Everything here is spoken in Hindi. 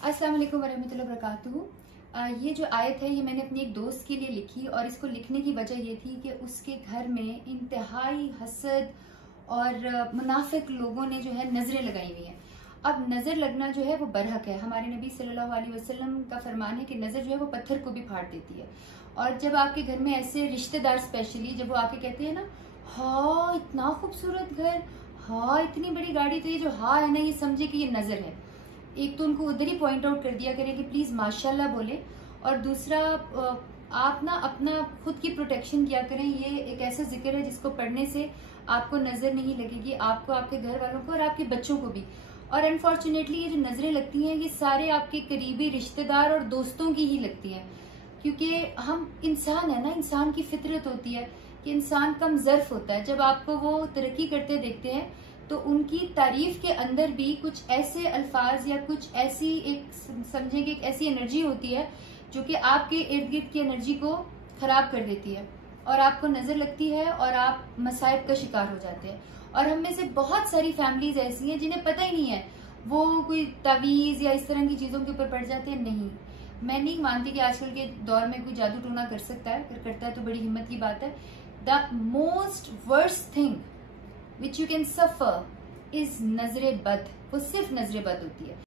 अस्सलाम वालेकुम वरहमतुल्लाहि वबरकातुहू। ये जो आयत है ये मैंने अपनी एक दोस्त के लिए लिखी और इसको लिखने की वजह ये थी कि उसके घर में इंतहाई हसद और मुनाफिक लोगों ने जो है नजरें लगाई हुई हैं। अब नजर लगना जो है वो बरहक है। हमारे नबी सल्लल्लाहु अलैहि वसल्लम का फरमान है कि नजर जो है वो पत्थर को भी फाड़ देती है। और जब आपके घर में ऐसे रिश्तेदार स्पेशली जब वो आके कहते हैं ना, हाँ इतना खूबसूरत घर, हाँ इतनी बड़ी गाड़ी, तो ये जो हाँ है ना ये समझे कि ये नजर है। एक तो उनको उधर ही पॉइंट आउट कर दिया करें कि प्लीज माशाल्लाह बोले, और दूसरा आप ना अपना खुद की प्रोटेक्शन किया करें। ये एक ऐसा जिक्र है जिसको पढ़ने से आपको नजर नहीं लगेगी, आपको, आपके घर वालों को और आपके बच्चों को भी। और अनफॉर्चुनेटली ये जो नजरें लगती हैं ये सारे आपके करीबी रिश्तेदार और दोस्तों की ही लगती हैं, क्योंकि हम इंसान है ना, इंसान की फितरत होती है कि इंसान कम ज़र्फ होता है। जब आपको वो तरक्की करते देखते हैं तो उनकी तारीफ के अंदर भी कुछ ऐसे अल्फाज या कुछ ऐसी एक समझें कि एक ऐसी एनर्जी होती है जो कि आपके इर्द गिर्द की एनर्जी को खराब कर देती है और आपको नजर लगती है और आप मसाइब का शिकार हो जाते हैं। और हम में से बहुत सारी फैमिलीज ऐसी हैं जिन्हें पता ही नहीं है, वो कोई तावीज या इस तरह की चीजों के ऊपर पड़ जाते हैं। नहीं, मैं नहीं मानती कि आजकल के दौर में कोई जादू टोना कर सकता है, अगर करता है तो बड़ी हिम्मत की बात है। The most worst thing which you can suffer is नजरे बद। वो सिर्फ नजरे बद होती है।